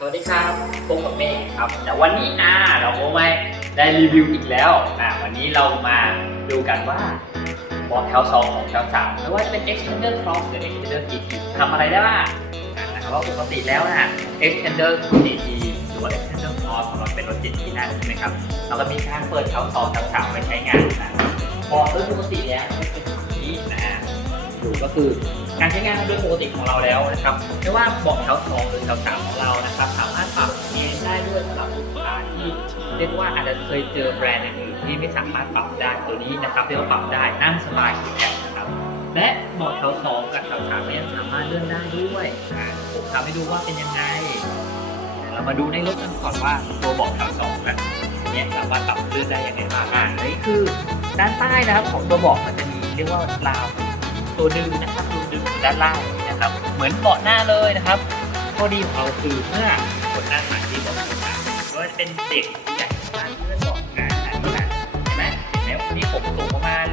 สวัสดีครับพบกับเมฆครับแต่วันนี้อ่าเราก็ไม่ได้รีวิวอีกแล้วอ่าวันนี้เรามาดูกันว่าบอลแถวสองของแถวสามไม่ว่าจะเป็น extender cross หรือ extender gt ทำอะไรได้บ้างนะครับว่าปกติแล้วนะ extender gt หรือว่า extender cross มันเป็นรถเจ็ดที่นั่งใช่ไหมครับเราก็มีการเปิดแถวสองแถวสามไปใช้งานนะครับบอโดยปกติแล้วเป็นแบบนี้นะฮะดูก็คือ การใช้งานโดยปกติของเราแล้วนะครับไม่ว่าบาะแถวสองหรือแถวสามของเรานะครับ สามารถปรับเอนได้ด้วยสำหรับลูกค้าที่เรียกว่าอาจจะเคยเจอแบรนด์อื่นที่ไม่สามารถปรับได้ตัวนี้นะครับเรียกว่าปรับได้นั่งสบายอยู่แล้วนะครับและเบาะแถวสองกับแถวสามก็ยังสามารถเลื่อนได้ด้วยผมทำให้ดูว่าเป็นยังไงเรามาดูในรถกันก่อนว่าตัวบาะแถวสองนะเนี่ยสามารถปรับเลื่อนได้ยังไงบ้างอ่าอันนี้คือด้านใต้นะครับของตัวบาะมันจะมีเรียกว่าราว ตัวดึงนะครับตัวดึงดูด้านล่างนี่นะครับ เหมือนเบาะหน้าเลยนะครับข้อดีของเราคือเมื่อคนนั่งหลังที่เบาะหนนั่งก็จะเป็นเด็กใหญ่สามารถเพื่อนเบาะงานได้เหมือนกันเห็นไหมเห็นไหมวันนี้ผมสูงประมาณ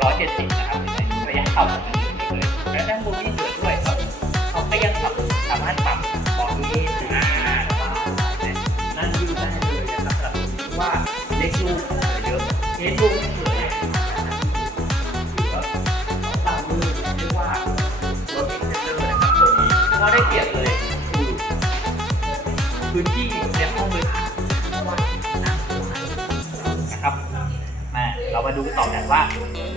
170นะครับเห็นไหมระยะเข่าผม พื้นที่ในห้องโดยสารเพราะว่านะครับมาเรามาดูต่อกันว่า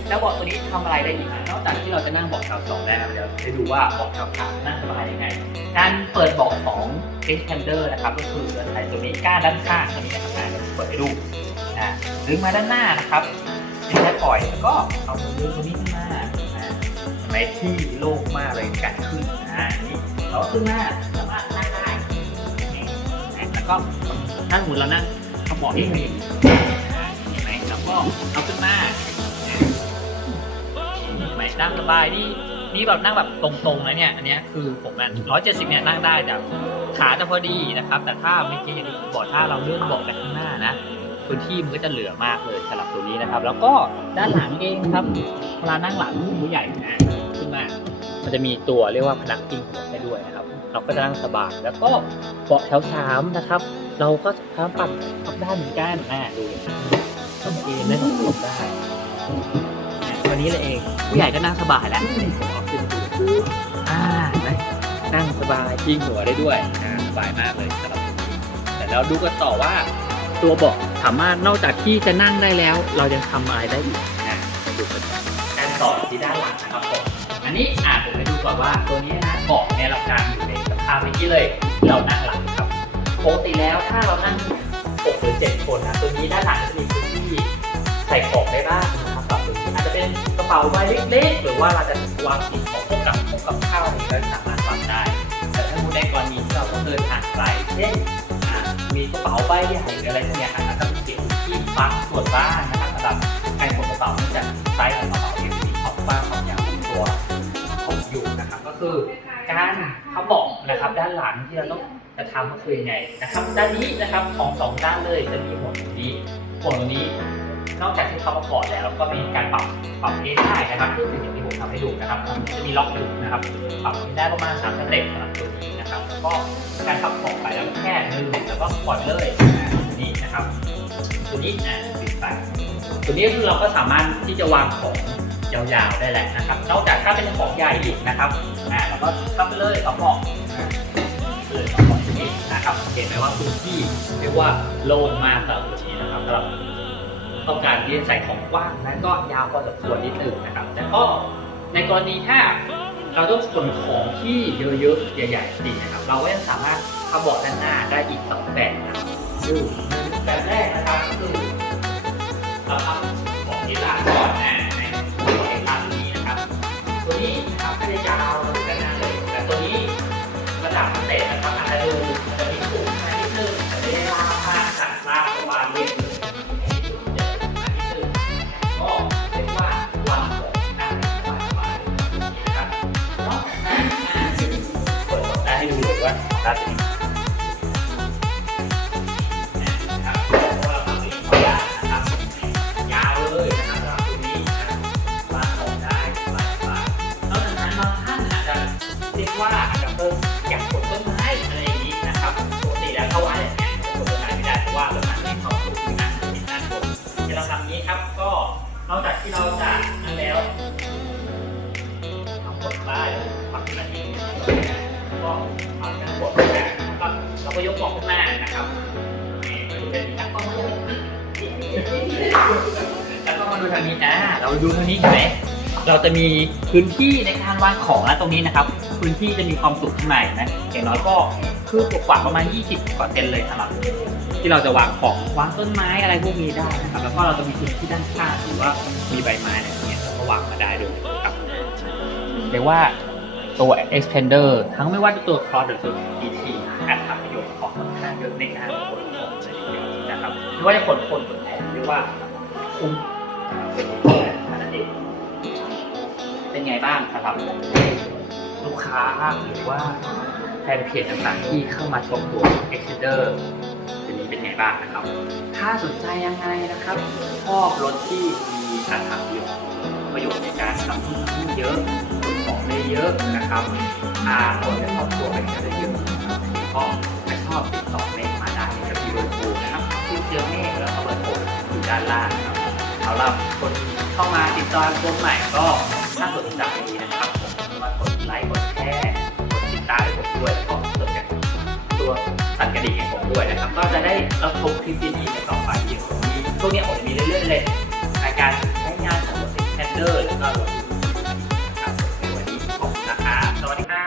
แล้วเบาะตัวนี้ทำอะไรได้อีกนอกจากที่เราจะนั่งเบาะแถวสองแล้วเดี๋ยวจะดูว่าเบาะแถวสามนั่งสบายยังไง การเปิดเบาะของ extender นะครับก็คือเราใช้ตัวนี้ก้านด้านข้างตัวนี้นะครับเปิดให้ดูอ่าดึงมาด้านหน้านะครับเป็นแค่ปล่อยแล้วก็เอามืองตัวนี้ขึ้นมาอ่าทำไมที่โล่งมากเลยการขึ้นอ่านี่เราขึ้นมา ก็ถ้าสมมติเรานั่งเขาบอกเองเอ่าเห็นไหมแล้วก็เอาขึ้นมาเห็นไหมนั่งสบายนี่นี่แบบนั่งแบบตรงๆนะเนี่ยอันนี้คือผมอะร้อยเจ็ดสิบเนี่ยนั่งได้แต่ขาจะพอดีนะครับ แต่ถ้าเมื่อกี้อย่างที่ผมบอกถ้าเราเลื่อนเบาะไปข้างหน้านะพื้นที่มันก็จะเหลือมากเลยสำหรับตัวนี้นะครับ แล้วก็ด้านหลังเองครับเวลานั่งหลังผู้ใหญ่นะขึ้นมามันจะมีตัวเรียกว่าพนักพิงหัวให้ด้วยนะครับ เราก็จะนั่งสบายแล้วก็เบาะแถวสามนะครับ เราก็สามารถปรับทุกด้านเหมือนกันอ่าดูต้องเอนได้ต้องหลบได้อะตัวนี้เลยเองผู้ใหญ่ก็นั่งสบายแล้วสมเอาขึ้นดูอ่านไหมนั่งสบายพิงหัวได้ด้วยอ่าสบายมากเลยสำหรับแต่แล้วดูกันต่อว่าตัวเบาะสามารถนอกจากที่จะนั่งได้แล้ว เรายังทำอะไรได้อีกนะดูกันการต่อที่ด้านหลังนะครับผมอันนี้อ่าผมไปดูก่อนว่าตัวนี้นะ เบาะเนี่ยเราการอยู่ในสภาพเมื่อกี้เลยที่เรานั่งหลังครับปกติแล้วถ้าเรานั่งหกหรือเจ็ดคนนะตัวนี้ด้านหลังจะมีพื้นที่ใส่ของได้บ้างนะครับแบบตัวนี้อาจจะเป็นกระเป๋าใบเล็กๆ หรือว่าเราจะวางสิ่งของพวกกับพวกกับข้าวอะไรก็สามารถวางได้ แต่ถ้ามูในกรณีที่เราต้องเดินทางไกลเช่นมีกระเป๋าใบใหญ่หรืออะไรพวกเนี้ยอาจจะต้องเสียที่ฟังส่วนบ้างนะครับสำหรับการขนกระเป๋าเนื่องจากไซส์ของกระเป๋าที่มีขอบกว้างขอบยาวของตัวของอยู่นะครับก็คือ กาบเบาะนะครับด้านหลังที่เราต้องจะทำก็คือยังไงนะครับ ด้านนี้นะครับของสองด้านเลยจะมีหัวตรงนี้หัวตรงนี้ นอกจากที่เขาประกอบแล้วก็มีการปรับปรับเองได้นะครับก็คืออย่างที่ผมทำให้ดูนะครับจะมีล็อกอยู่นะครับปรับเองได้ประมาณ3สเต็ปสำหรับตัวนี้นะครับแล้วก็การขับของไปแล้วแค่ดึงแล้วก็ปล่อยเลยตัวนี้นะครับตัวนี้อ่าปิดไปตัวนี้คือเราก็สามารถที่จะวางของ ยาวๆได้แหละนะครับ นอกจากถ้าเป็นของใหญ่อีกนะครับอ่าเราก็เข้าไปเลยสองบอกอ่าเลยสองบอกอย่างนี้นะครับเห็นไหมว่าพื้นที่เรียกว่าโล่งมากสำหรับตัวนี้นะครับสำหรับต้องการที่จะใส่ของกว้างนั้นก็ยาวพอสมควรนิดนึงนะครับ แต่ก็ในกรณีถ้าเราต้องขนของที่เยอะๆใหญ่ๆจริงนะครับ เราก็ยังสามารถขบเบาะด้านหน้าได้อีกสองแบบนะครับแบบแรกนะครับคือเราทำ ก็เอาทั้งหมดนะครับเราก็ยกกล่องขึ้นมานะครับเป็นตั้งกล้องแล้วก็มาดูทางนี้นะเราดูทางนี้เห็นไหมเราจะมีพื้นที่ในการวางของนะตรงนี้นะครับ พื้นที่จะมีความสูงขึ้นม่นะอย่างน้อยก็คือกว่าประมาณ 20กว่าเซนเลยสำหรับที่เราจะวางของวางต้นไม้อะไรพวกนี้ได้นะครับ แล้วก็เราจะมีพื้นที่ด้านข้างหรือว่ามีใบไม้อะไรเงี้ยเราก็วางมาได้ด้วยครับเรียกว่า ตัว expander ทั้งไม่ว่าจะตัว cross หรือตัว GT การทำประโยชน์ของค่อนข้างเยอะในการขนของเลยทีเดียวนะครับไม่ว่าจะขนคนขนของเรียกว่าคุ้มเป็นเองเป็นไงบ้างสำหรับลูกค้าหรือว่าแฟนเพจต่างๆที่เข้ามาชมตัว expander ตัวนี้เป็นไงบ้างนะครับ ถ้าสนใจยังไงนะครับชอบรถที่มีอัตราประโยชน์ประโยชน์ในการทำทุนทำเยอะ เยอะนะครับพาคนในครอบครัวไปเที่ยวได้เยอะนะครับก็ถ้าชอบติดต่อเมฆมาได้กับที่เบอร์โทรนะครับที่เจอเมฆแล้วก็เบอร์โทรอยู่ด้านล่างครับสำหรับคนเข้ามาติดต่อคนใหม่ก็ถ้าสนใจนะครับผมมากดไลค์กดแชร์กดติดตามให้ผมด้วยแล้วก็กดกันตัวสั่นกระดิ่งให้ผมด้วยนะครับ ก็จะได้รับชมคลิปดีๆในต่อไปที่ผมมีพวกนี้ผมจะมีเรื่อยๆเลยในการใช้งานของรถแคนเดอร์แล้วก็รถ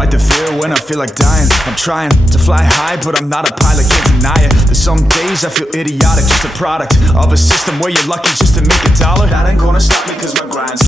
Fight the fear when I feel like dying. I'm trying to fly high, but I'm not a pilot, can't deny it. There's some days I feel idiotic, just a product of a system where you're lucky just to make a dollar. That ain't gonna stop me, cause my grind's